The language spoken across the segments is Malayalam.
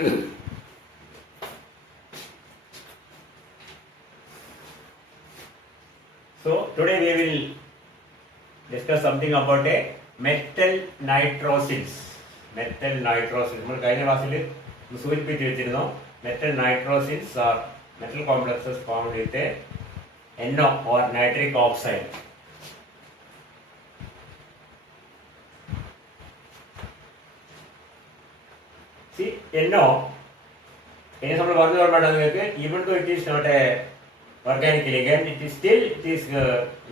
So today we will discuss something about a metal nitrosyls. Metal nitrosyls. നമ്മൾ കഴിഞ്ഞ ക്ലാസ്സിൽ സൂചിപ്പിച്ച് വെച്ചിരുന്നു. Metal nitrosyls are metal complexes formed with a NO or nitric oxide. See, NO. ഇനി നമ്മൾ പറഞ്ഞു ഓർമ്മ even though it is not a organic ligand, it is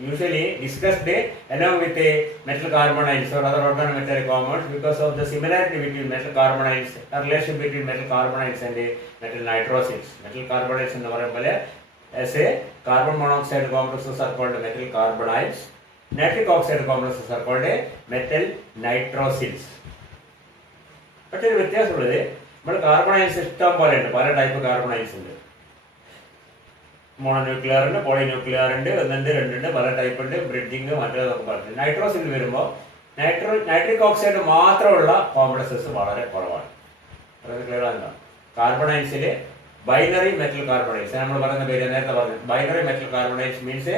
usually discussed along with the metal carbonyls or other organometallic compounds because of the similarity between metal carbonyls, the relation between metal carbonyls and the metal nitrosyls. Metal carbonyls എന്ന് പറയുമ്പോൾ as a carbon monoxide complexes are called metal carbonyls. Nitric oxide complexes are called metal nitrosyls. പക്ഷേ ഒരു വ്യത്യാസമുള്ളത് നമ്മൾ കാർബണൈൽസ് ഇഷ്ടം പോലെ ഉണ്ട്, പല ടൈപ്പ് കാർബണൈൽസ് ഉണ്ട്. മോണോന്യൂക്ലിയർ ഉണ്ട്, പോളിന്യൂക്ലിയർ ഉണ്ട്, ഒന്നുണ്ട്, രണ്ടുണ്ട്, പല ടൈപ്പ് ഉണ്ട്, ബ്രിഡ്ജിങ് മറ്റേതൊക്കെ പറഞ്ഞു. നൈട്രോസിൽ വരുമ്പോൾ നൈട്രിക് ഓക്സൈഡ് മാത്രമുള്ള കോംപ്ലക്സസ് വളരെ കുറവാണ്. ക്ലിയർ ആണല്ലോ. കാർബണൈൽസിൽ ബൈനറി മെറ്റൽ കാർബണൈൽസ് നമ്മൾ പറയുന്ന പേര് നേരത്തെ പറഞ്ഞു. Binary metal carbonyls means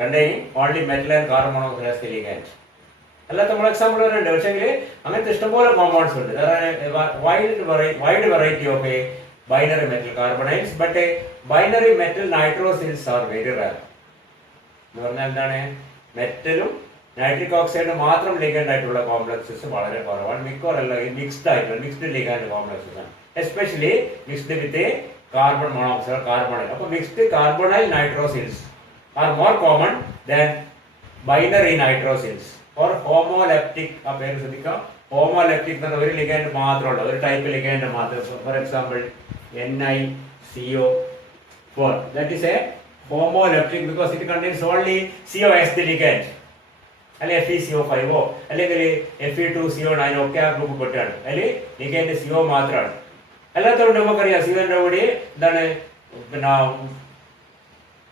containing only metal and carbon monoxide as the ligand. അല്ലാത്ത നമ്മൾ എക്സാമ്പിൾ വരുന്നുണ്ട്, പക്ഷേങ്കിൽ അങ്ങനത്തെ ഇഷ്ടംപോലെ കോമ്പൗണ്ട്സ് ഉണ്ട്. Wide variety of binary metal carbonyls, but binary metal nitrosyls are very rare. എന്ന് പറഞ്ഞാൽ എന്താണ്, മെറ്റലും നൈട്രിക് ഓക്സൈഡും മാത്രം ലിഗാൻഡ് ആയിട്ടുള്ള കോംപ്ലക്സസ് വളരെ കുറവാണ്. മിക്കവാറും മിക്സ്ഡ് ലിഗാൻഡ് കോംപ്ലക്സസ് ആണ്, especially mixed with carbon monoxide carbonyl. അപ്പോൾ mixed carbonyl nitrosyls are more common than binary nitrosyls or homoleptic. ആ പേര് ശ്രദ്ധിക്കാം, ഹോമോലെപ്റ്റിക് എന്ന് പറഞ്ഞാൽ ഒരു ലിഗാൻഡ് മാത്രമുള്ള ഒരു ടൈപ്പ് ലിഗാൻഡ് മാത്രം. For example NiCO4, that is a homoleptic because it contains only CO as the ligand. അല്ലെങ്കിൽ FeCO5 അല്ലെങ്കിൽ Fe2CO9 ഒക്കെ ആ ഗ്രൂപ്പ് പെട്ടാണ്. അല്ലെങ്കിൽ ലിഗാൻഡ് CO മാത്രമാണ്. അല്ലാത്തതുകൊണ്ട് നമുക്കറിയാം സിഒന്റെ കൂടി എന്താണ് പിന്നെ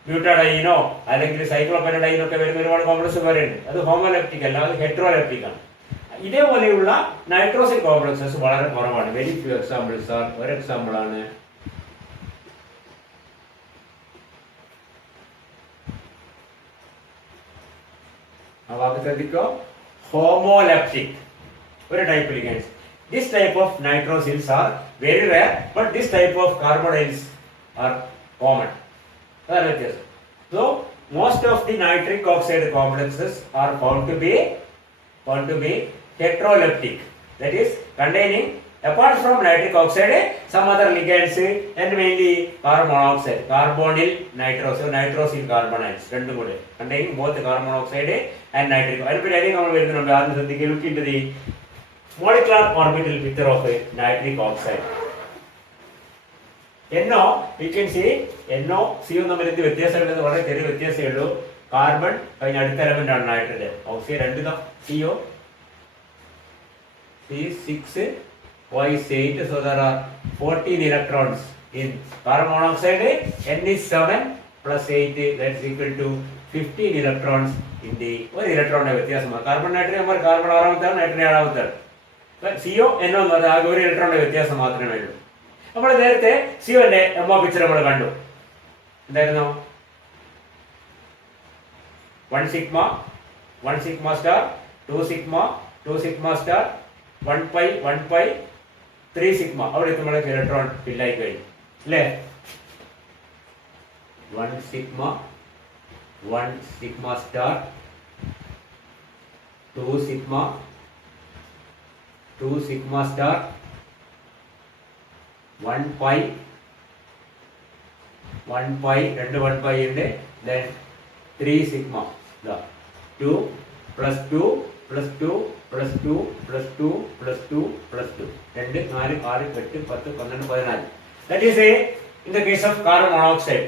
ബ്യൂട്ടാഡൈനോ അല്ലെങ്കിൽ സൈക്ലോപെനഡൈനോ ഒക്കെ വരുന്ന ഒരുപാട് കോംപ്ലക്സ് പറയുന്നുണ്ട്. അത് ഹോമോലെപ്റ്റിക് അല്ല, അത് ഹെട്രോലെപ്റ്റിക് ആണ്. ഇതേപോലെയുള്ള നൈട്രോസിൽ കോംപ്ലക്സസ് വളരെ കുറവാണ്. Very few examples are. ഒരു എക്സാമ്പിൾ ആണ് ആ വാക്ക് ശ്രദ്ധിക്കോ, ഹോമോലെപ്റ്റിക് ഒരു type ligands. This type of nitrosyls are very rare, but this type of carbonyls are common. അതാണ് വ്യത്യാസം. So most of the nitric oxide complexes are found to be heteroleptic, that is containing apart from nitric oxide some other ligands and mainly carbon monoxide, carbonyl nitrosyl carbonyls, രണ്ടും കൂടെ containing both carbon monoxide and nitric. അതിപ്പോൾ അതിലേക്ക് നമ്മൾ വരുന്നുണ്ട്. ആദ്യം ശ്രദ്ധിക്കുക, look into the molecular orbital picture of nitric oxide. NO, you can see NO CO തമ്മിൽ എന്ത് വ്യത്യാസമുണ്ടെന്ന് വളരെ ചെറിയ വ്യത്യാസമേ ഉള്ളൂ. കാർബൺ കഴിഞ്ഞ അടുത്ത എലമെന്റ് ആണ് നൈട്രജൻ. ഓക്സിജൻ രണ്ട് CO C6Y8, so there are 14 electrons in carbon monoxide. N is 7 plus 8, that is equal to 15 electrons in the ഒരു ഇലക്ട്രോണിന്റെ വ്യത്യാസമാണ്. കാർബൺ നൈട്രജൻ കാർബൺ ആറാമത്താണ്, നൈട്രജൻ ഏഴാമത്താണ്. CO NO എന്ന് പറഞ്ഞാൽ ആകെ ഒരു ഇലക്ട്രോണിന്റെ വ്യത്യാസം മാത്രമേ ഉള്ളൂ. നമ്മൾ നേരത്തെ സിഒന്റെ എംഒ പിക്ചർ നമ്മൾ കണ്ടു. എന്തായിരുന്നു? 1 sigma star, 2 sigma star, 1 pi, 3 sigma. അവിടെ എത്തുമ്പോഴേക്ക് ഇലക്ട്രോൺ ഫില്ലായി കഴിഞ്ഞു അല്ലേ? 1 sigma star, 2 sigma star, 1 pi, രണ്ട് 1 pi ഉണ്ട്, then 3 sigma. 2 plus 2 plus 2 plus 2 plus 2 plus 2 plus 2, 2 4 6 8 10 12 14. That is in the case of carbon monoxide.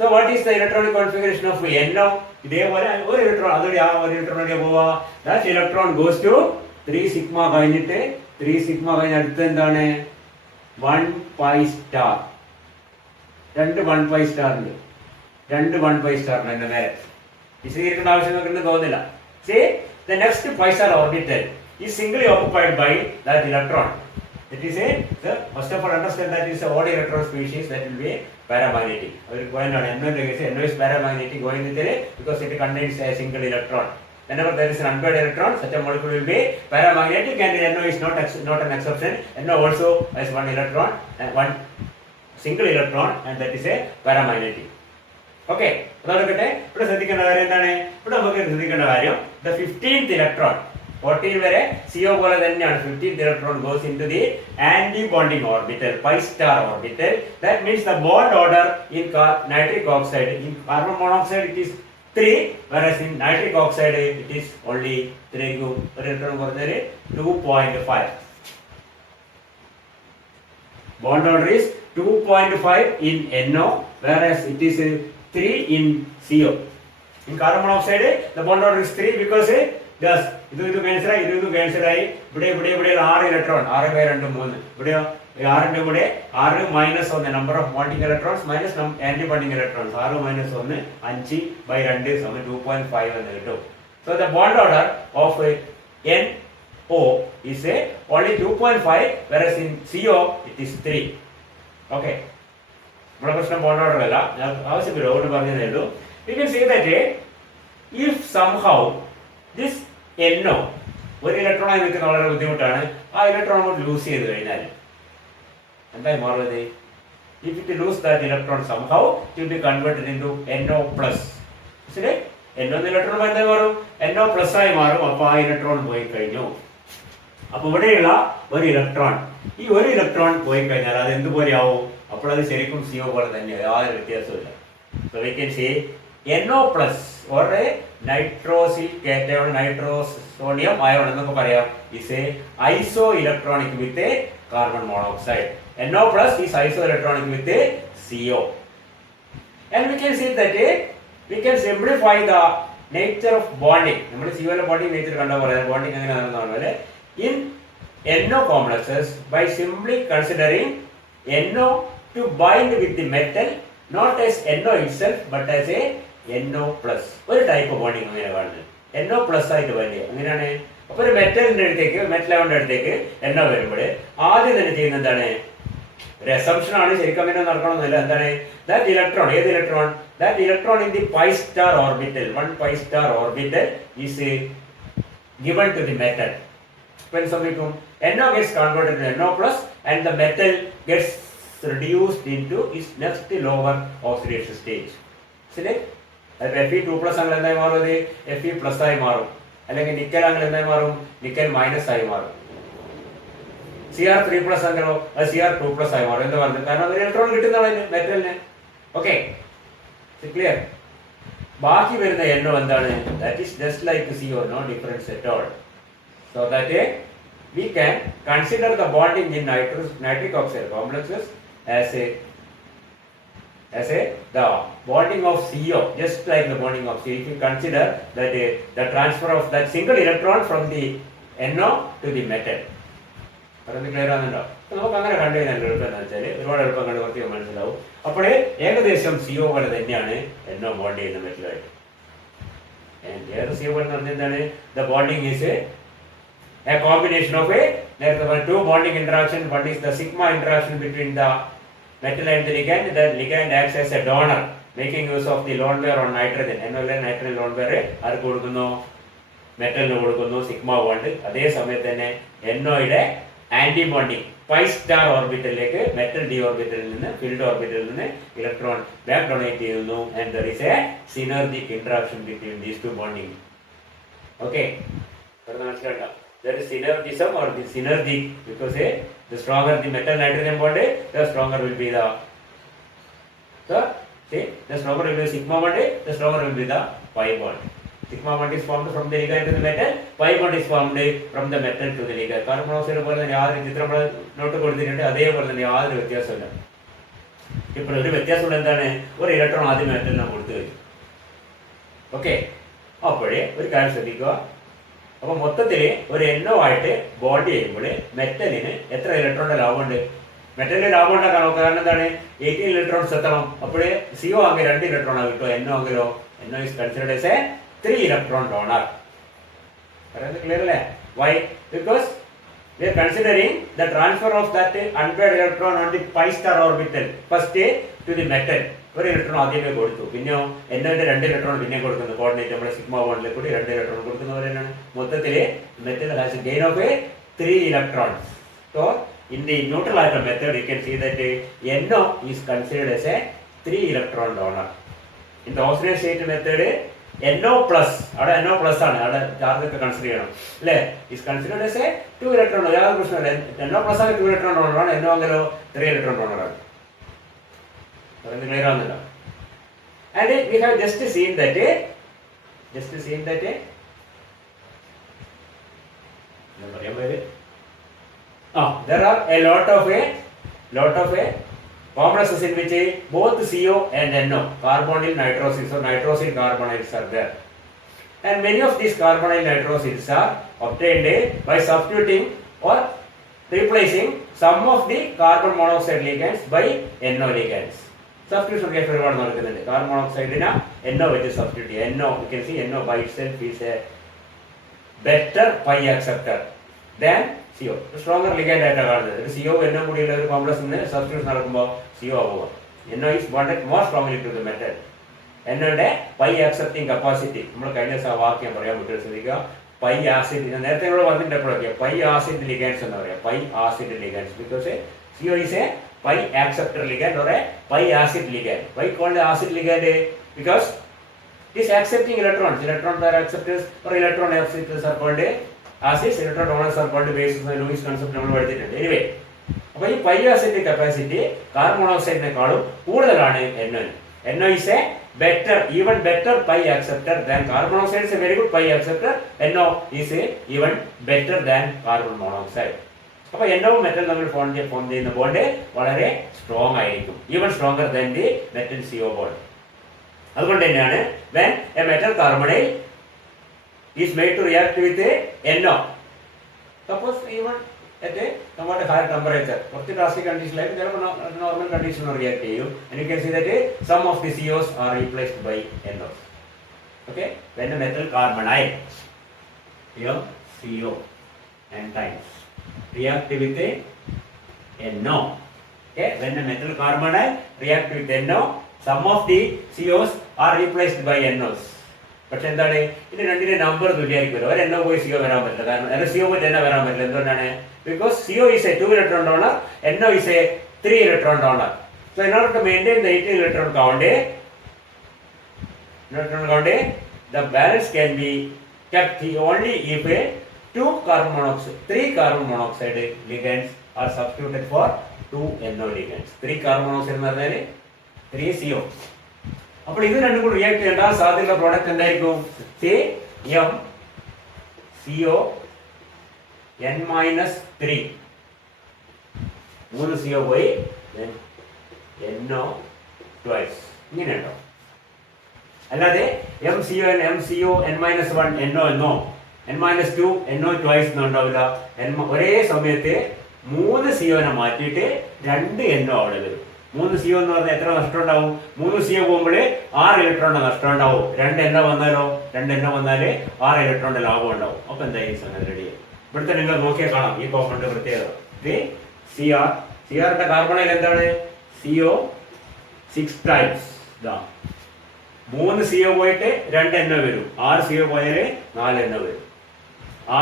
So what is the electronic configuration of NO? ഇതേപോലെ ഒരു ഇലക്ട്രോൺ അതോടെ ആ ഒരു ഇലക്ട്രോണിലേക്ക് പോവാ. That electron goes to 3 sigma കഴിഞ്ഞിട്ട് 3 sigma കഴിഞ്ഞ അടുത്ത് എന്താണ്? 1 pi star. രണ്ട് 1 pi star ഉണ്ട്, രണ്ട് 1 pi star ഉണ്ട്. അതിന്റെ നേരെ വിശദീകരിക്കേണ്ട ആവശ്യം നോക്കേണ്ടെന്ന് തോന്നുന്നില്ല. See, the next pi star orbital is singly occupied by that electron. That is a, first of all understand that is a odd electron species that will be paramagnetic. NO is paramagnetic going with it because it contains a single electron. Whenever there is an unpaired electron, such a molecule will be paramagnetic, and NO is not an exception. NO also has one electron and one single electron, and that is a paramagnetic. Okay, the 15th electron. 14 where CO പോലെ തന്നെയാണ് 15th electron goes into the anti-bonding orbital, pi star orbital. That means the bond order in nitric oxide, in carbon monoxide it is 3, whereas in nitric oxide it is only 3 electron 2.5. Bond order is 2.5 in NO, whereas it is 3 in CO. In carbon monoxide the bond order is 3 because gas ഇത് ക്യാൻസൽ ആയി ഇവിടെ 6 ഇലക്ട്രോൺ 6 ബൈ 2 3 ഇവിടെയോ 6ന്റെ കൂടെ 6 minus 1 number of bonding electrons minus anti bonding electrons 6 minus 1 5 by 2 സമം 2.5 എന്ന് കിട്ടും. So the bond order of NO is only 2.5, whereas in CO it is 3. Okay, നമ്മുടെ പ്രശ്നം ബോണ്ട് ഓർഡർ അല്ല, ഞാൻ ആവശ്യമില്ല അതുകൊണ്ട് പറഞ്ഞതേ ഉള്ളൂ. We can say that if somehow this NO ഒരു ഇലക്ട്രോണായി നിൽക്കുന്ന വളരെ ബുദ്ധിമുട്ടാണ്, ആ ഇലക്ട്രോൺ കൊണ്ട് ലൂസ് ചെയ്ത് കഴിഞ്ഞാൽ എന്തായി മാറുന്നത്? If it lose that electron somehow, it will be converted into NO plus. ശരി, NO എന്ന ഇലക്ട്രോൺ എന്തായി മാറും? NO plus ആയി മാറും. അപ്പോൾ ആ ഇലക്ട്രോൺ പോയി കഴിഞ്ഞു. അപ്പോൾ ഇവിടെയുള്ള ഒരു ഇലക്ട്രോൺ, ഈ ഒരു ഇലക്ട്രോൺ പോയി കഴിഞ്ഞാൽ അത് എന്തുപോലെ ആവും? അപ്പോൾ അത് ശരിക്കും CO പോലെ തന്നെയാണ്, യാതൊരു വ്യത്യാസമില്ല. So we can say NO plus or a nitrosyl cation, nitrosodium ion എന്നൊക്കെ പറയാം, is a isoelectronic with a carbon monoxide. NO plus is isoelectronic with a CO. And we can see that we can simplify the nature of bonding. നമ്മൾ CO ലെ bonding nature കണ്ട പോലെ bonding എങ്ങനെയാണെന്ന് പറഞ്ഞാൽ in NO complexes by simply considering NO to bind with the metal not as NO itself but as a NO plus. ഒരു ടൈപ്പ് ബോണ്ടിങ് അങ്ങനെ കാണുന്നത് NO plus ആയിട്ട് വലിയ അങ്ങനെയാണ്. അപ്പോൾ ഒരു മെറ്റലിന്റെ അടുത്തേക്ക് മെറ്റൽ അയോണിന്റെ അടുത്തേക്ക് NO വരുമ്പോൾ ആദ്യം തന്നെ ചെയ്യുന്ന എന്താണ്? ഒരു അസംപ്ഷൻ ആണ്, ശരിക്കും അങ്ങനെ നടക്കണമെന്നില്ല. എന്താണ്? ദാറ്റ് ഇലക്ട്രോൺ, ഏത് electron? That electron in the pi star orbital, one pi star orbital is given to the metal. When സംഭവിക്കും? NO gets converted to NO plus and the metal gets reduced into its next lower oxidation stage. ശരി, Fe2 പ്ലസ് ആണെങ്കിൽ എന്തായി മാറും? Fe പ്ലസ് ആയി മാറും. അല്ലെങ്കിൽ നിക്കൽ ആണെങ്കിൽ എന്തായി മാറും? നിക്കൽ മൈനസ് ആയി മാറും. Cr3 പ്ലസ് ആണെങ്കിലോ അത് Cr2 പ്ലസ് ആയി മാറും. എന്താ പറയുന്നത്? കാരണം ഒരു ഇലക്ട്രോൺ കിട്ടുന്നതാണ് മെറ്റലിന്. Okay, clear? ബാക്കി വരുന്ന NO എന്താണ്? That is just like CO, no difference at all. So that we can consider the bonding in nitric oxide complexes as the bonding of CO, just like the bonding of CO. If you consider that the transfer of that single electron from the NO to the metal. പറയുന്നത് ക്ലിയർ ആണെന്നുണ്ടോ? നമുക്ക് അങ്ങനെ കണ്ടു കഴിഞ്ഞാൽ എളുപ്പം വെച്ചാൽ ഒരുപാട് എളുപ്പം കണ്ട് കുറച്ച് മനസ്സിലാവും. അപ്പോൾ ഏകദേശം CO പോലെ തന്നെയാണ് NO ബോണ്ട് ചെയ്യുന്ന മെറ്റലായിട്ട്. ഏത് CO പോലെ എന്ന് പറഞ്ഞാൽ എന്താണ്? The bonding is a combination of there are two bonding interaction. One is the sigma interaction between the metal and the ligand. The ligand acts as a donor, making use of the lone pair on nitrogen. Nitrogen lone pair ആർക്ക് കൊടുക്കുന്നു? മെറ്റലിന് കൊടുക്കുന്നു സിഗ്മ ബോണ്ട്. അതേ സമയത്ത് തന്നെ NO യുടെ ആന്റി ബോണ്ടിങ് പൈ സ്റ്റാർ ഓർബിറ്റലിലേക്ക് മെറ്റൽ ഡി ഓർബിറ്റലിൽ നിന്ന് ഫീൽഡ് ഓർബിറ്റലിൽ നിന്ന് ഇലക്ട്രോൺ ബാക്ക് ഡൊണേറ്റ് ചെയ്യുന്നു. And there is a synergic interaction between these two bonding. Okay, മനസ്സിലാക്കാം? There is synergism or the synergic because the stronger the metal nitrogen bond, the stronger will be the stronger will be the sigma bond, the stronger will be the pi bond. Sigma bond is formed from the ligand to the metal, pi bond is formed from the metal to the ligand. Carbon monoxide പോലെ തന്നെ യാതൊരു ചിത്രം നോട്ട് കൊടുത്തിട്ടുണ്ട്, അതേപോലെ തന്നെ യാതൊരു വ്യത്യാസമില്ല. ഇപ്പോൾ ഒരു വ്യത്യാസമുള്ള എന്താണ്? ഒരു ഇലക്ട്രോൺ ആദ്യം മെറ്റലിനെ കൊടുത്തു കഴിഞ്ഞു. ഓക്കെ, അപ്പോഴേ ഒരു കാര്യം ശ്രദ്ധിക്കുക. അപ്പോൾ മൊത്തത്തിൽ ഒരു NO ആയിട്ട് ബോണ്ട് ചെയ്യുമ്പോൾ മെറ്റലിന് എത്ര ഇലക്ട്രോണിന്റെ ലാഭമുണ്ട്? മെറ്റലിന് ലാഭം ഉണ്ടാക്കാൻ നോക്കുക. കാരണം എന്താണ്? 18 ഇലക്ട്രോൺസ് എത്തണം. അപ്പോഴേ CO ആണെങ്കിൽ 2 ഇലക്ട്രോൺ കിട്ടും. NO ആണെങ്കിലോ NO is considered as a 3 electron donor. പറയുന്നത് ക്ലിയർ അല്ലേ? Why? Because We are considering the transfer of that unpaired electron on the pi star orbital first to the metal. ഒരു ഇലക്ട്രോൺ ആദ്യമേ കൊടുത്തു, പിന്നെയോ എന്നോന്റെ 2 ഇലക്ട്രോൺ പിന്നെ കൊടുക്കുന്നു. കോർഡിനേറ്റ് നമ്മുടെ സിഗ്മ ബോണ്ടിൽ കൂടി 2 ഇലക്ട്രോൺ കൊടുക്കുന്ന പോലെ തന്നെയാണ്. മൊത്തത്തില് metal has A gain of 3 electrons. So in the neutral atom method you can see that NO is considered as a 3 electron donor. In the alternate state method NO plus, അവിടെ NO plus ആണ്, അവിടെ ചാർജ് ഒക്കെ കൺസിഡർ ചെയ്യണം അല്ലേ, is considered as a 2 electron donor. യാതൊരു പ്രശ്നമില്ല. NO plus ആണ് 2 electron donor ആണ്, NO ആണെങ്കിലോ 3 electron donor ആണ്. പറയുന്നത് ക്ലിയർ ആവുന്നില്ല. And we have just seen that പറയാൻ പോയത് there are a lot of complexes in which both CO and NO, carbonyl nitrosyls or nitrosyl carbonyls are there. And many of these carbonyl nitrosyls are obtained by substituting or replacing some of the carbon monoxide ligands by NO ligands. Substitution case ഒരുപാട് നടക്കുന്നുണ്ട്. കാർബൺ മോണോക്സൈഡിനെ NO വെച്ച് സബ്സ്റ്റിറ്റ്യൂട്ട് ചെയ്യുക. NO, you can see NO by itself is a better pi acceptor than CO. Stronger ligand ആയിട്ടാണ് കാണുന്നത്. ഒരു CO NO കൂടിയുള്ള ഒരു കോംപ്ലക്സിന് സബ്സ്റ്റിറ്റ്യൂഷൻ നടക്കുമ്പോൾ CO ആവുക. NO is bonded more strongly to the metal. NOയുടെ പൈ ആക്സെപ്റ്റിംഗ് കപ്പാസിറ്റി നമ്മൾ കഴിഞ്ഞ ദിവസം ആ വാക്യം പറയാൻ പറ്റും. ശ്രദ്ധിക്കുക, പൈ ആസിഡ്, ഞാൻ നേരത്തെ ഇവിടെ പറഞ്ഞിട്ട് എപ്പോഴൊക്കെ പൈ ആസിഡ് ലിഗൻഡ്സ് എന്ന് പറയാം. Pi acid ligands because CO is a pi acceptor ligand or a pi acid ligand. Why called acid ligand? Because it is accepting electrons. Electron pair acceptors or electron acceptors are called acids. Electron donors are called bases. Lewis concept നമ്മൾ പഠിച്ചിട്ടുണ്ട്. Anyway, അപ്പോൾ ഈ പൈ ആസിഡിന്റെ കപ്പാസിറ്റി കാർബൺ മോണോക്സൈഡിനെക്കാളും കൂടുതലാണ് NO. NO is a better, even better pi acceptor than carbon monoxide is a very good pi acceptor. NO is even better than carbon monoxide. അപ്പോൾ NO മെറ്റൽ തമ്മിൽ ഫോം ചെയ്യുന്ന ബോണ്ട് വളരെ സ്ട്രോങ് ആയിരിക്കും, even stronger than the metal CO bond. അതുകൊണ്ട് തന്നെയാണ് when a metal carbonyl is made to react with NO, suppose even at a somewhat higher temperature, കുറച്ച് ഡ്രാസ്റ്റിക് കണ്ടീഷനിലായിട്ട് ചിലപ്പോൾ നോർമൽ കണ്ടീഷനിൽ റിയാക്ട് ചെയ്യും. and you can see that some of the COs are replaced by NOs. Okay, when a metal carbonyl, here CO n times react with NO. Okay, when a metal carbonyl react with NO, some of the COs are replaced by NOs. പക്ഷെ എന്താണ്, ഇത് രണ്ടിന്റെ നമ്പർ തുല്യമായിരിക്കുമല്ലോ. ഒരു NO പോയി CO വരാൻ പറ്റില്ല, കാരണം CO പോയി NO വരാൻ പറ്റില്ല. എന്തുകൊണ്ടാണ്? Because CO is a 2 electron donor, NO is a 3 electron donor. So in order to maintain the 18 electron count, the balance can be kept only if 3 carbon monoxide ligands are substituted for 2 NO ligands. 3 carbon monoxide എന്ന് പറഞ്ഞാൽ 3 CO. അപ്പോൾ ഇത് രണ്ടും കൂടി റിയാക്ട് ചെയ്യേണ്ട സാധ്യതയുള്ള പ്രോഡക്റ്റ് എന്തായിരിക്കും? CO n-3, 3 CO പോയി NO twice, ഇങ്ങനെയുണ്ടോ? അല്ലാതെ MCO n-1 NO n-2 NO twice ഒന്നും ഉണ്ടാവില്ല. ഒരേ സമയത്ത് 3 CO മാറ്റിയിട്ട് 2 NO അവിടെ വരും. 3 CO എന്ന് പറഞ്ഞാൽ എത്ര നഷ്ടം ഉണ്ടാവും? 3 CO പോകുമ്പോൾ 6 ഇലക്ട്രോണിന്റെ നഷ്ടം ഉണ്ടാവും. 2 NO വന്നാലോ? 2 NO വന്നാൽ 6 ഇലക്ട്രോണിന്റെ ലാഭം ഉണ്ടാവും. അപ്പൊ എന്തായാലും സംഗതി റെഡി. ഇവിടുത്തെ നിങ്ങൾ നോക്കിയാൽ കാണാം ഈ കോമ്പൗണ്ട് പ്രത്യേകത. CRന്റെ കാർബണിൽ എന്താണ്? CO 6 times. 3 CO പോയിട്ട് 2 NO വരും. 6 CO പോയാൽ 4 NO വരും.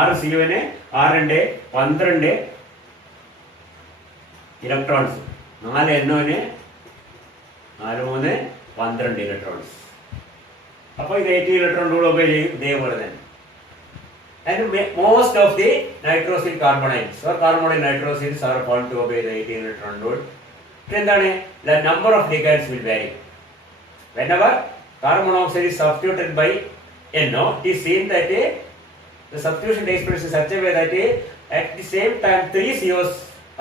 6 CO-ന് 6 12 ഇലക്ട്രോൺസ്, 4 NO-ന് 4 3 12 ഇലക്ട്രോൺസ്. അപ്പോൾ ഇത് 18 ഇലക്ട്രോൺ റൂൾ ഒബേ ചെയ്യും ഇതേപോലെ തന്നെ. And most of the nitrosyl carbonyls or carbonyl nitrosyls are found to obey the 18 electron rule. എന്താണ്? The number of ligands will vary. Whenever carbon monoxide is substituted by NO, it is seen that the substitution takes place in such a way that at the same time 3 COs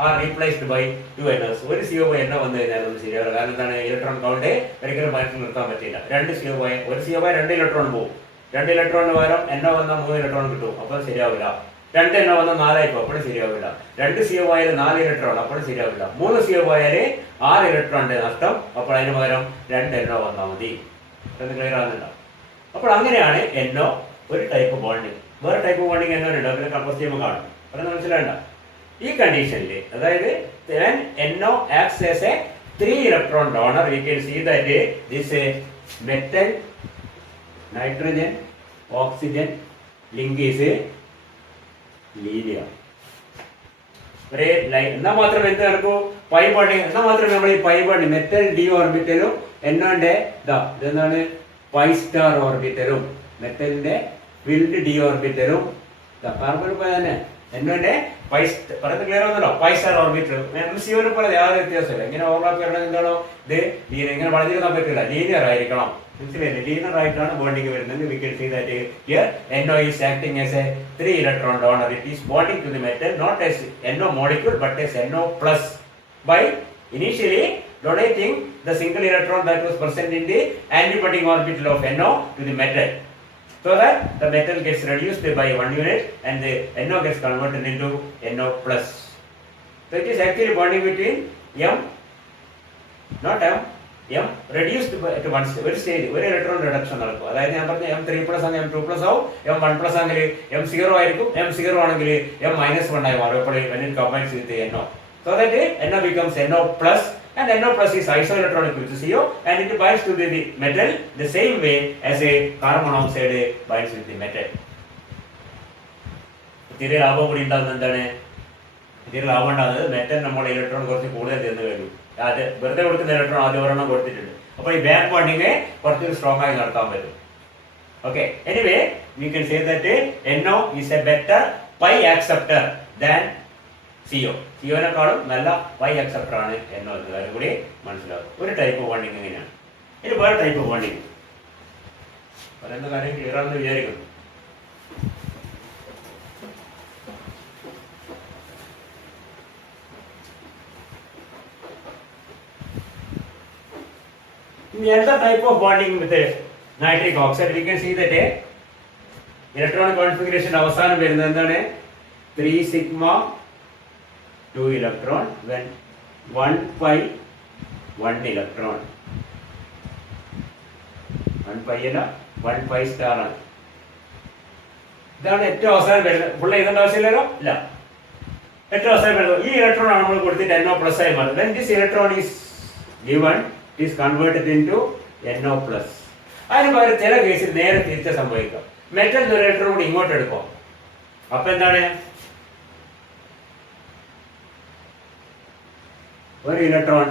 are replaced by 2 NOs. ഒരു CO by NO വന്നു കഴിഞ്ഞാൽ ഒന്നും ശരിയാവില്ല. കാരണം എന്താണ്? ഇലക്ട്രോൺ കൗണ്ട് ഒരിക്കലും മാറ്റി നിർത്താൻ പറ്റില്ല. 2 CO by ഒരു CO by 2 ഇലക്ട്രോൺ പോകും. 2 ഇലക്ട്രോണിന് പകരം NO വന്നാൽ 3 ഇലക്ട്രോൺ കിട്ടും, അപ്പോൾ ശരിയാവില്ല. 2 NO വന്നാൽ 4 ആയിപ്പോ, അപ്പോഴും ശരിയാവില്ല. 2 CO ആയാലും 4 ഇലക്ട്രോൺ, അപ്പോഴും ശരിയാവില്ല. 3 CO ആയാലും 6 ഇലക്ട്രോണിന്റെ നഷ്ടം, അപ്പോൾ അതിന് പകരം 2 NO വന്നാൽ മതി. ക്ലിയർ ആകുന്നില്ല? അപ്പോൾ അങ്ങനെയാണ് NO ഒരു ടൈപ്പ് ബോണ്ടിങ്. വേറെ ടൈപ്പ് ബോണ്ടിങ് NO ഉണ്ട്, അതിനെ കമ്പോസ് ചെയ്യുമ്പോൾ കാണും. അപ്പോൾ മനസ്സിലാകണ്ട. ഈ കണ്ടീഷനിൽ അതായത് when NO acts as a 3 electron donor, we can see that this metal nitrogen oxygen link is linear. ഒരേ ലൈൻ എന്നാൽ മാത്രമേ എന്ത് നടക്കൂ പൈ ബോണ്ടിങ് എന്നാൽ മാത്രമേ നമ്മൾ ഈ പൈ ബോണ്ടിങ് മെറ്റൽ ഡി ഓർബിറ്റലും എന്നോന്റെ ഇതെന്താണ് പൈ സ്റ്റാർ ഓർബിറ്റലും മെറ്റലിന്റെ ഫിൽഡ് ഡി ഓർബിറ്റലും കാർബൺ പോലെ തന്നെ എന്നോന്റെ പൈ പറയുന്നത് ക്ലിയർ ആവുന്നല്ലോ പൈ സ്റ്റാർ ഓർബിറ്റലും സിയോനെ പോലെ യാതൊരു വ്യത്യാസമില്ല ഇങ്ങനെ ഓവർലാപ്പ് ചെയ്യണം എന്താണോ ഇത് ഇങ്ങനെ വളഞ്ഞിരിക്കാൻ പറ്റില്ല ലീനിയർ ആയിരിക്കണം മനസ്സിലായില്ലേ ലീനിയർ ആയിട്ടാണ് ബോണ്ടിങ് വരുന്നത് we can see that here NO is acting as a 3 electron donor. It is bonding to the metal not as NO molecule but as NO plus by initially donating the single electron that was present in the antibonding orbital of NO to the metal so that the metal gets reduced by 1 unit and the NO gets converted into NO plus. So it is actually bonding between M not M reduced to one ഒരു സ്റ്റേജ് ഒരു ഇലക്ട്രോൺ റിഡക്ഷൻ നടക്കും അതായത് ഞാൻ പറഞ്ഞ M3+ ആണെങ്കിൽ M2+ ആവും M1+ ആണെങ്കിൽ M0 ആയിരിക്കും M0 ആണെങ്കിൽ M-1 ആയി മാറും എപ്പോഴും when it combines with the NO so that NO becomes NO plus and NO plus is isoelectronic with CO and it binds to the metal the same way as a carbon monoxide binds with the metal. ഇതിൽ ലാഭം കൂടി ഉണ്ടാകുന്നത് എന്താണ് ഇതിൽ ലാഭം ഉണ്ടാകുന്നത് മെറ്റൽ നമ്മുടെ ഇലക്ട്രോൺ കുറച്ച് കൂടുതൽ ചെന്ന് കഴിഞ്ഞു അത് വെറുതെ കൊടുക്കുന്ന ഇലക്ട്രോൺ ആദ്യം ഒരെണ്ണം കൊടുത്തിട്ടുണ്ട് അപ്പോൾ ഈ ബാക്ക് ബോണ്ടിങ് കുറച്ചുകൂടി സ്ട്രോങ് ആയി നടത്താൻ പറ്റും okay anyway we can say that NO is A better pi acceptor than CO സിയോനെക്കാളും നല്ല പൈ ആക്സെപ്റ്റർ ആണ് NO എന്ന കാര്യം കൂടി മനസ്സിലാക്കും ഒരു ടൈപ്പ് ബോണ്ടിങ് ഇങ്ങനെയാണ് ഇനി വേറെ ടൈപ്പ് ബോണ്ടിങ് പറയുന്ന കാര്യം ക്ലിയർ ആണെന്ന് വിചാരിക്കുന്നു In the other type of bonding with the nitric oxide, we can see that electronic configuration അവസാനം വരുന്നത് എന്താണ് 3 sigma 2 electron when 1 pi 1 electron 1 pi അല്ല 1 pi star ആണ് ഇതാണ് ഏറ്റവും അവസാനം വരുന്നത് ഫുൾ എഴുതേണ്ട ആവശ്യമില്ലല്ലോ ഇല്ല ഏറ്റവും അവസാനം വരുന്നത് ഈ ഇലക്ട്രോൺ ആണ് നമ്മൾ കൊടുത്തിട്ട് NO plus ആയി മാറുന്നത് when this electron is given is converted into NO plus. അതിന് പകരം ചില കേസിൽ നേരെ തിരിച്ച സംഭവിക്കാം മെറ്റൽ ഒരു ഇലക്ട്രോൺ കൂടി ഇങ്ങോട്ട് എടുക്കും അപ്പൊ എന്താണ് ഒരു ഇലക്ട്രോൺ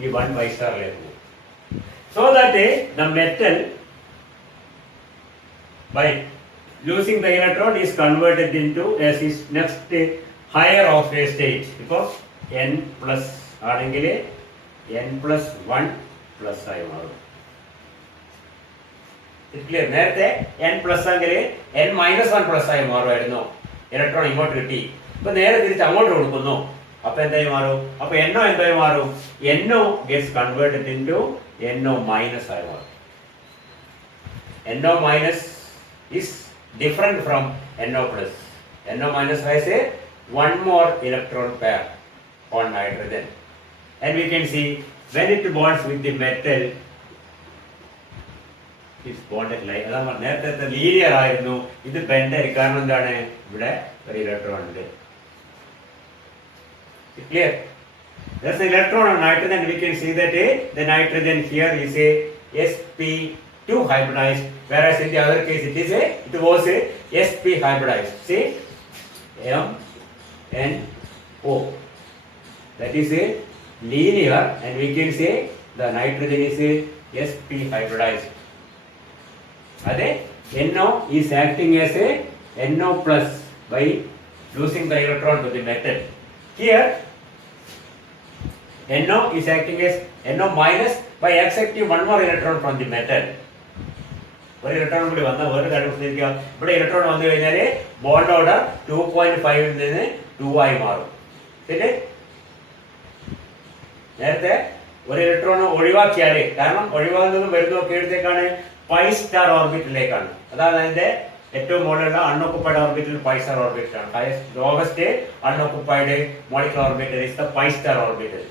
ഈ 1 pi സ്റ്റാറിലേക്ക് പോകും so that the metal by losing the electron is converted into as is next higher oxide stage because N plus ആണെങ്കിൽ N+1 plus ആയി മാറും ക്ലിയർ നേരത്തെ N+ ആണെങ്കിൽ N-1 plus ആയി മാറുമായിരുന്നു ഇലക്ട്രോൺ ഇങ്ങോട്ട് കിട്ടി ഇപ്പൊ നേരെ തിരിച്ച് അങ്ങോട്ട് കൊടുക്കുന്നു അപ്പൊ എന്തായി മാറും അപ്പൊ NO എന്തായി മാറും NO gets converted into NO- ആയി മാറും NO- is different from NO+. NO- has a one more electron pair on nitrogen and we can see when it bonds with the metal it's bonded like അതാണ് നേരത്തെ ലീനിയർ ആയിരുന്നു ഇത് ബെൻഡ് ആയി കാരണം എന്താണ് ഇവിടെ ഒരു ഇലക്ട്രോൺ ഉണ്ട് clear there's an electron on nitrogen we can see that the nitrogen here is a sp2 hybridized whereas in the other case it was a sp hybridized see MnO that is a linear and we can say the nitrogen is a sp hybridized ade NO is acting as a NO plus by losing the electron to the metal here NO is acting as NO minus by accepting one more electron from the metal ഒരു ഇലക്ട്രോൺ കൂടി വന്ന വേറെ കാര്യം ശ്രദ്ധിക്കുക ഇവിടെ ഇലക്ട്രോൺ വന്നു കഴിഞ്ഞാൽ ബോണ്ട് ഓർഡർ 2.5 ൽ നിന്ന് 2 ആയി മാറും ശരി നേരത്തെ ഒരു ഇലക്ട്രോൺ ഒഴിവാക്കിയാൽ കാരണം ഒഴിവാകുന്നതും വരുന്നതൊക്കെ എടുത്തേക്കാണ് പൈ സ്റ്റാർ ഓർബിറ്റിലേക്കാണ് അതാണ് അതിന്റെ ഏറ്റവും മുകളിലുള്ള unoccupied orbital pi star orbital ആണ് lowest unoccupied molecular orbital is the pi star orbital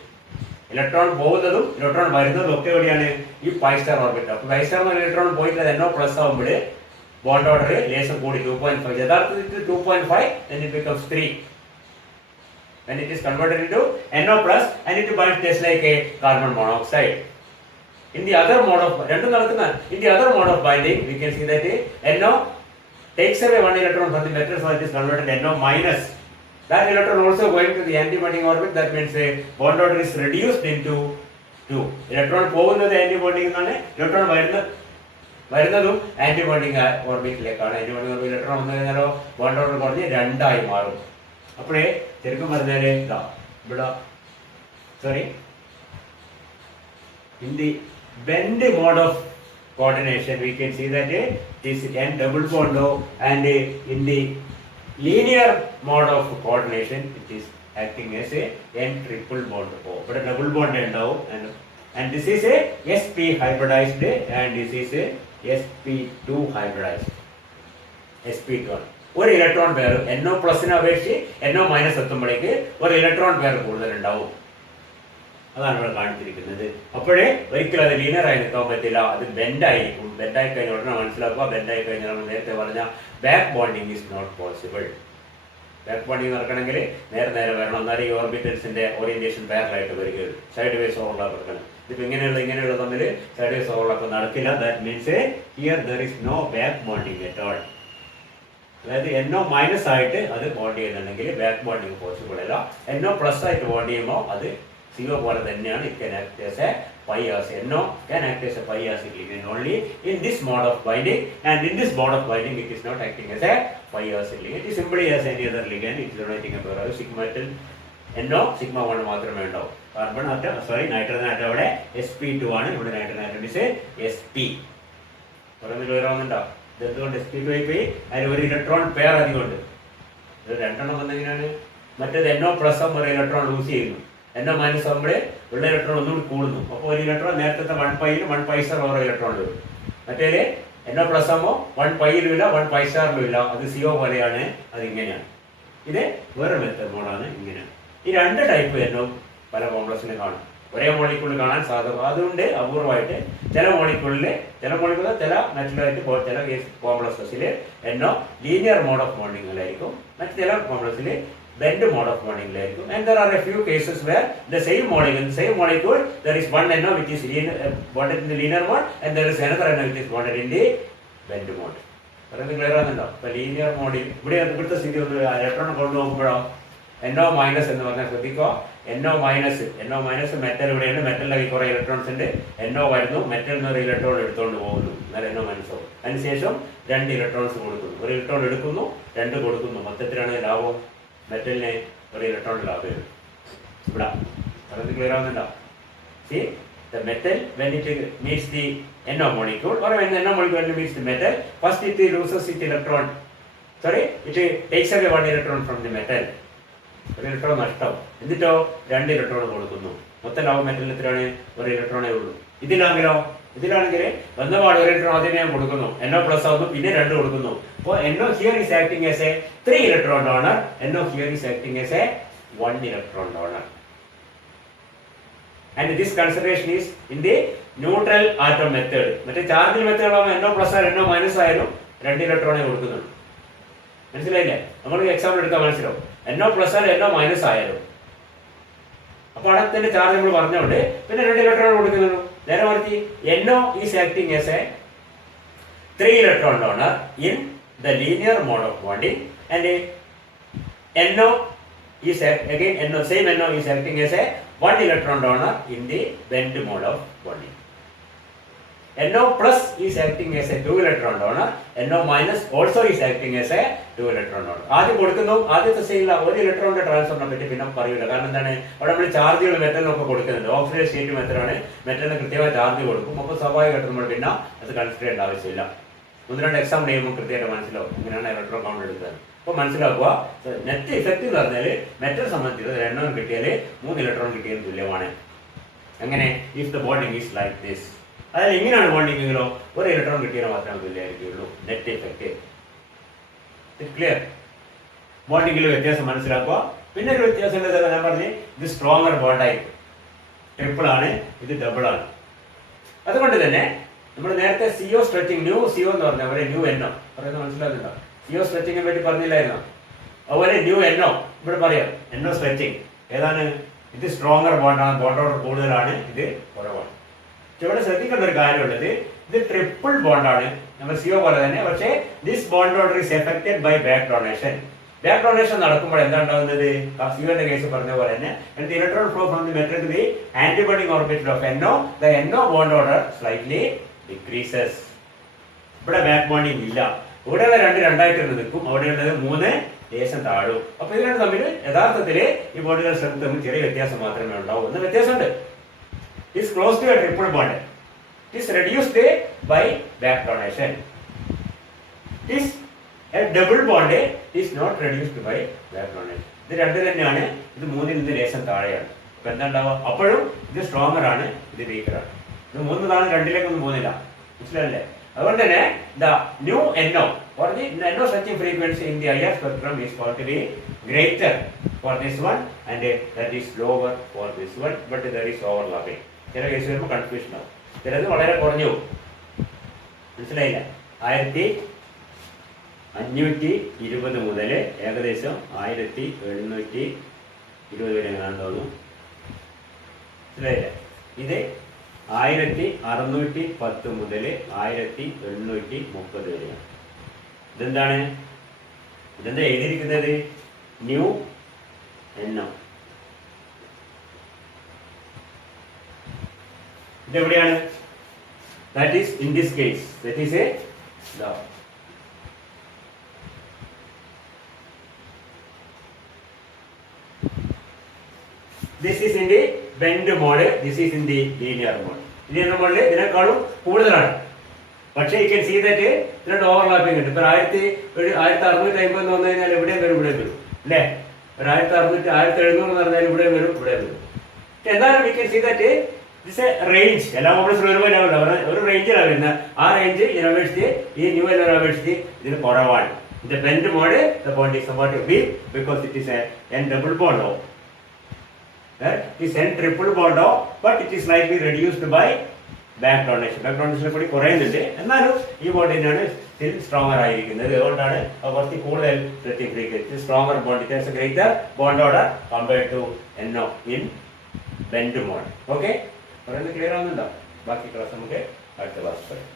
electron പോകുന്നതും ഇലക്ട്രോൺ വരുന്നതും ഒക്കെ എവിടെയാണ് ഈ പൈ സ്റ്റാർ ഓർബിറ്റൽ അപ്പോൾ പൈ സ്റ്റാർ ഇലക്ട്രോൺ പോയിട്ട് NO+ ആകുമ്പോൾ ബോണ്ട് ഓർഡർ ലേശം കൂടി 2.5 യഥാർത്ഥത്തിൽ 2.5 then it becomes 3 when it is converted into NO plus and it burns just like a carbon monoxide. In the other mode of binding, we can see that NO takes away one electron from the metal, so it is converted NO minus. That electron also going to the anti-bonding orbit. That means a bond order is reduced into 2. Electron പോകുന്നത് anti-bonding എന്നാണ്, electron വരുന്നതും anti-bonding ഓർബിറ്റിലേക്കാണ്. anti-bonding ഓർബിറ്റ് ഇലക്ട്രോൺ വന്നു കഴിഞ്ഞാലോ ബോണ്ട് ഓർഡർ കുറഞ്ഞ് 2 ആയി മാറും. അപ്പോഴേ ശരിക്കും പറഞ്ഞാൽ ഇവിടെ in the bend mode of coordination we can see that this N double bond O, and in the linear mode of coordination it is acting as a N triple bond O. But a double bond and this is a sp hybridized and this is a sp2 hybridized. sp2 ഒരു ഇലക്ട്രോൺ പെയർ NO പ്ലസിനെ അപേക്ഷിച്ച് NO മൈനസ് എത്തുമ്പോഴേക്ക് ഒരു ഇലക്ട്രോൺ പെയർ കൂടുതൽ ഉണ്ടാവും. അതാണ് ഇവിടെ കാണിച്ചിരിക്കുന്നത്. അപ്പോഴേ ഒരിക്കലും അത് ലീനിയർ ആയി നിൽക്കാൻ പറ്റില്ല, അത് ബെൻഡായിരിക്കും. ബെൻഡായി കഴിഞ്ഞാൽ ഉടനെ മനസ്സിലാക്കുക, ബെൻഡായി കഴിഞ്ഞാൽ നമ്മൾ നേരത്തെ പറഞ്ഞ back bonding is not possible. Back bonding നടക്കണമെങ്കിൽ നേരെ വരണം, എന്നാലും ഈ ഓർബിറ്റൽസിന്റെ ഓറിയന്റേഷൻ പാരലായിട്ട് വരികയുള്ളൂ. സൈഡ് വേസ് ഓവർലാപ്പ് എടുക്കണം. ഇതിപ്പോൾ ഇങ്ങനെയുള്ള തമ്മിൽ സൈഡ് വേസ് ഓവർലാപ്പ് നടക്കില്ല. That means here there is no back bonding at all. അതായത് NO മൈനസ് ആയിട്ട് അത് ബോണ്ട് ചെയ്യുന്നുണ്ടെങ്കിൽ ബാക്ക് ബോണ്ടിങ് പോസിബിൾ അല്ല. NO പ്ലസ് ആയിട്ട് ബോണ്ട് ചെയ്യുമ്പോൾ അത് CO പോലെ തന്നെയാണ്. It can act as a pi-acid. NO can act as a pi-acid ligand only in this mode of binding, and in this mode of binding it is not acting as a pi-acid ligand. It is simply as any other ligand. It is donating a pair of sigma-metal NO sigma 1 മാത്രമേ ഉണ്ടാവും. കാർബൺ ആറ്റം നൈട്രജൻ ആറ്റം അവിടെ sp2 ആണ്. ഇവിടെ നൈട്രജൻ ആറ്റം is sp. പറയുന്നത് വരാവുന്നുണ്ടോ? ഇതെന്തുകൊണ്ട് sp2 ആയി പോയി? അതിന് ഒരു ഇലക്ട്രോൺ പെയർ അധികമുണ്ട്. ഇത് രണ്ടെണ്ണം വന്നെങ്ങനെയാണ്? മറ്റേത് NO പ്ലസ് ആകുമ്പോൾ ഒരു ഇലക്ട്രോൺ ലൂസ് ചെയ്യുന്നു, NO മൈനസ് ആകുമ്പോൾ ഉള്ള ഇലക്ട്രോൺ ഒന്നുകൂടി കൂടുന്നു. അപ്പോൾ ഒരു ഇലക്ട്രോൺ നേരത്തെ 1 പൈയിലും 1 പൈസർ ഓരോ ഇലക്ട്രോൺ വരും. മറ്റേത് NO പ്ലസ് ആകുമ്പോൾ 1 പൈയിലും ഇല്ല 1 പൈസാറിലും ഇല്ല. അത് CO പോലെയാണ്, അത് ഇങ്ങനെയാണ്. ഇത് വേറെ മെത്തേഡ് മോഡാണ്, ഇങ്ങനെയാണ്. ഈ രണ്ട് ടൈപ്പ് NO പല കോംപ്ലക്സിലും കാണും. ഒരേ മോളിക്യൂളിൽ കാണാൻ സാധ്യത അതുകൊണ്ട് അപൂർവമായിട്ട് ചില മോളിക്യൂളിൽ ചില മെറ്റലായിട്ട് ചില കോംപ്ലക്സസിൽ NO ലീനിയർ മോഡ് ഓഫ് ബോണ്ടിങ്ങിലായിരിക്കും, മറ്റു ചില കോംപ്ലക്സിൽ bend mode of bonding laയിരിക്കും. And there are a few cases where the same molecule there is one NO which is bonded in the linear mode and there is another NO which is bonded in the bend mode. പറയുന്നത് ക്ലിയർ ആകുന്നുണ്ടോ? ഇപ്പോൾ ലീനിയർ മോഡിൽ ഇവിടുത്തെ സ്ഥിതി ഒന്ന് ഇലക്ട്രോൺ കൊണ്ട് നോക്കുമ്പോഴോ NO മൈനസ് എന്ന് പറഞ്ഞാൽ ശ്രദ്ധിക്കുക. NO മൈനസ് മെറ്റൽ ഇവിടെയുണ്ട്, മെറ്റലിൽ കുറേ ഇലക്ട്രോൺസ് ഉണ്ട്. NO വരുന്നു, മെറ്റലിൽ നിന്ന് ഒരു ഇലക്ട്രോൺ എടുത്തുകൊണ്ട് പോകുന്നു, എന്നാൽ NO മൈനസ് ആവും. അതിനുശേഷം 2 ഇലക്ട്രോൺസ് കൊടുക്കുന്നു, ഒരു ഇലക്ട്രോൺ എടുക്കുന്നു 2 കൊടുക്കുന്നു. മൊത്തത്തിലാണ് ലാഭം മെറ്റലിനെ ഒരു ഇലക്ട്രോൺ ലാഭം. ഇവിടെ പറയുന്നത് ക്ലിയർ ആവുന്നുണ്ടോ? See the metal when it meets the NO molecule or when the NO molecule meets the metal, first it loses its electron. It takes away 1 electron from the metal. ഒരു ഇലക്ട്രോൺ നഷ്ടം. എന്നിട്ടോ 2 ഇലക്ട്രോൺ കൊടുക്കുന്നു. മൊത്തം ലാഭം മെറ്റലിന് എത്രയാണ്? ഒരു ഇലക്ട്രോണേ ഉള്ളൂ. ഇതിലാണെങ്കിൽ വന്നപാട് ഒരു ഇലക്ട്രോൺ ആദ്യമേ കൊടുക്കുന്നു, NO പ്ലസ് ആവുന്നു, പിന്നെ 2 കൊടുക്കുന്നു. അപ്പോൾ NO here is acting as a 3 electron donor, NO here is acting as a 1 electron donor. And this consideration is in the neutral atom method. മറ്റേ ചാർജിൽ മെത്തേഡ് ആകുമ്പോൾ NO പ്ലസ് ആയാലും NO മൈനസ് ആയാലും 2 ഇലക്ട്രോണേ കൊടുക്കുന്നുള്ളൂ. മനസ്സിലായില്ലേ? നമ്മൾ എക്സാമ്പിൾ എടുത്താൽ മനസ്സിലാവും. NO പ്ലസ് ആയാലും NO മൈനസ് ആയാലും അപ്പോൾ അടുത്തതിന്റെ ചാർജ് നമ്മൾ പറഞ്ഞുകൊണ്ട് പിന്നെ 2 ഇലക്ട്രോൺ കൊടുക്കുന്നുള്ളൂ. നേരെ മറിച്ച് NO is acting as a 3 electron donor in the linear mode of bonding, and NO is same NO is acting as a 1 electron donor in the bend mode of bonding. NO plus is acting as a 2 electron donor, NO minus also is acting as a 2 electron donor. ആദ്യം കൊടുക്കുന്നു, ആദ്യത്തെ സ്റ്റേജിൽ 1 ഇലക്ട്രോണിന്റെ ട്രാൻസ്ഫറിനെ പറ്റി പിന്നെ പറയില്ല. കാരണം എന്താണ്, അവിടെ നമ്മൾ ചാർജുകൾ മെറ്റലിനൊക്കെ കൊടുക്കുന്നുണ്ട്. ഓക്സിഡൈസ് സ്റ്റേറ്റ് മെത്തഡാണ്, മെറ്റലിന് കൃത്യമായി ചാർജ് കൊടുക്കും. അപ്പോൾ സ്വാഭാവികമായിട്ട് നമ്മൾ പിന്നെ അത് കൺസിഡർ ചെയ്യേണ്ട ആവശ്യമില്ല. 1-2 എക്സാം ചെയ്യുമ്പോൾ കൃത്യമായിട്ട് മനസ്സിലാവും എങ്ങനെയാണ് ഇലക്ട്രോൺ കൗണ്ട് എടുക്കുന്നത്. അപ്പോൾ മനസ്സിലാക്കുക, നെറ്റ് ഇഫക്റ്റ് എന്ന് പറഞ്ഞാൽ മെറ്റൽ സംബന്ധിച്ച് 2 കിട്ടിയാൽ 3 ഇലക്ട്രോൺ കിട്ടിയതിന് തുല്യമാണ്. എങ്ങനെ? If the bonding is like this. അതായത് എങ്ങനെയാണ് ബോണ്ടിങ്ങെങ്കിലോ 1 ഇലക്ട്രോൺ കിട്ടിയാൽ മാത്രമേ തുല്യമായിരിക്കുള്ളൂ നെറ്റ് ഇഫക്റ്റ്. ക്ലിയർ? ബോണ്ടിങ്ങിൽ വ്യത്യാസം മനസ്സിലാക്കുക. പിന്നെ ഒരു വ്യത്യാസം ഞാൻ പറഞ്ഞ് ഇത് സ്ട്രോങ്ങർ ബോണ്ടായിരിക്കും, ട്രിപ്പിൾ ആണ്, ഇത് ഡബിൾ ആണ്. അതുകൊണ്ട് തന്നെ നമ്മൾ നേരത്തെ CO സ്ട്രെച്ചിങ്, ന്യൂ CO എന്ന് പറഞ്ഞാൽ അവിടെ ന്യൂ NO പറയുന്നത് മനസ്സിലാകുന്നുണ്ടോ? CO സ്ട്രെച്ചിങ്ങിനെ പറ്റി പറഞ്ഞില്ലായിരുന്നോ? അതുപോലെ ന്യൂ NO ഇവിടെ പറയാം NO സ്ട്രെച്ചിങ് ഏതാണ്, ഇത് സ്ട്രോങ്ങർ ബോണ്ടാണ്, ബോണ്ട് ഓർഡർ കൂടുതലാണ്, ഇത് കുറവാണ്. പക്ഷെ ഇവിടെ ശ്രദ്ധിക്കേണ്ട ഒരു കാര്യമുള്ളത് ഇത് ട്രിപ്പിൾ ബോണ്ടാണ് നമ്മൾ CO പോലെ തന്നെ. പക്ഷേ this bond order is affected by back donation. Back donation നടക്കുമ്പോൾ എന്താ ഉണ്ടാകുന്നത്, സിയോന്റെ കേസ് പറഞ്ഞ പോലെ തന്നെ electron flow from the metal to the antibonding orbital of NO, the NO bond order slightly decreases. ഇവിടെ ബാക്ക് ബോണ്ടിങ് ഇല്ല, ഇവിടെയുള്ള രണ്ടായിട്ട് നിൽക്കും, അവിടെയുള്ളത് 3 ലേശം താഴും. അപ്പൊ ഇത് രണ്ട് തമ്മിൽ യഥാർത്ഥത്തില് ഈ ബോണ്ടുകളുടെ സ്ട്രെങ്ത് തമ്മിൽ ചെറിയ വ്യത്യാസം മാത്രമേ ഉണ്ടാവൂ. എന്ന വ്യത്യാസമുണ്ട്. Is close to a triple bond. It is reduced by back donation. It is a double bond. It is not reduced by back donation. ഇത് രണ്ട് തന്നെയാണ്, ഇത് 3ൽ നിന്ന് ലേശം താഴെയാണ്. അപ്പൊ എന്താ ഉണ്ടാവുക, അപ്പോഴും ഇത് സ്ട്രോങ്ങർ ആണ്, ഇത് വീക്കർ ആണ്. ഇത് 3 താണ്, 2ലേക്കൊന്നും 3 മനസ്സിലല്ലേ. അതുകൊണ്ട് തന്നെ the new NO or the NO stretching frequency in the IR spectrum is going to be greater for this one and that is lower for this one, but there is overlapping. ചില കേസ് വരുമ്പോൾ കൺഫ്യൂഷൻ ആവും, ചിലത് വളരെ കുറഞ്ഞു പോകും. മനസ്സിലായില്ല. 1520 മുതൽ ഏകദേശം 1720 വരെ എങ്ങനെയാണെന്ന് തോന്നുന്നു. മനസ്സിലായില്ല. ഇത് 1610 മുതൽ 1830 വരെയാണ്. ഇതെന്താണ്, ഇതെന്താ എഴുതിയിരിക്കുന്നത്, new NO. ഇതെവിടെയാണ്, that is in this case, that is a law. This is in the bend mode, this is in the linear mode. Linear mode ഇതിനേക്കാളും കൂടുതലാണ്. പക്ഷേ you can see that ഇതിനോട് ഓവർലാപ്പിംഗ് ഉണ്ട്. ഇപ്പൊ 1650 എന്ന് വന്നു കഴിഞ്ഞാൽ എവിടെയും വരും, ഇവിടെ വരും അല്ലേ. ഒരു 1700 എന്ന് പറഞ്ഞാൽ ഇവിടെ വരും, ഇവിടെ വരും. എന്നാലും we can see that this a range. എല്ലാ മോഡൽസും ഒരു റേഞ്ചിലാണ് വരുന്നത്. ആ റേഞ്ച് യൂണിവേഴ്സിറ്റി, ഈ ന്യൂ യൂണിവേഴ്സിറ്റി ഇതിന് കുറവാണ്. The bend mode, the bond is somewhat weak because it is a N double bond. It is N triple bond, but it is slightly reduced by back donation. Back donation കൂടി കുറയുന്നുണ്ട്, എന്നാലും ഈ ബോണ്ടിനാണ് സ്റ്റിൽ സ്ട്രോങ്ങർ ആയിരിക്കുന്നത്. അതുകൊണ്ടാണ് കുറച്ച് കൂടുതൽ stretching frequency. Stronger bond, it has a greater bond order compared to NO in bend mode. Okay, പറയുന്നത് ക്ലിയർ ആവുന്നുണ്ടോ? ബാക്കി ക്ലാസ് നമുക്ക് അടുത്ത ക്ലാസ് പറയാം.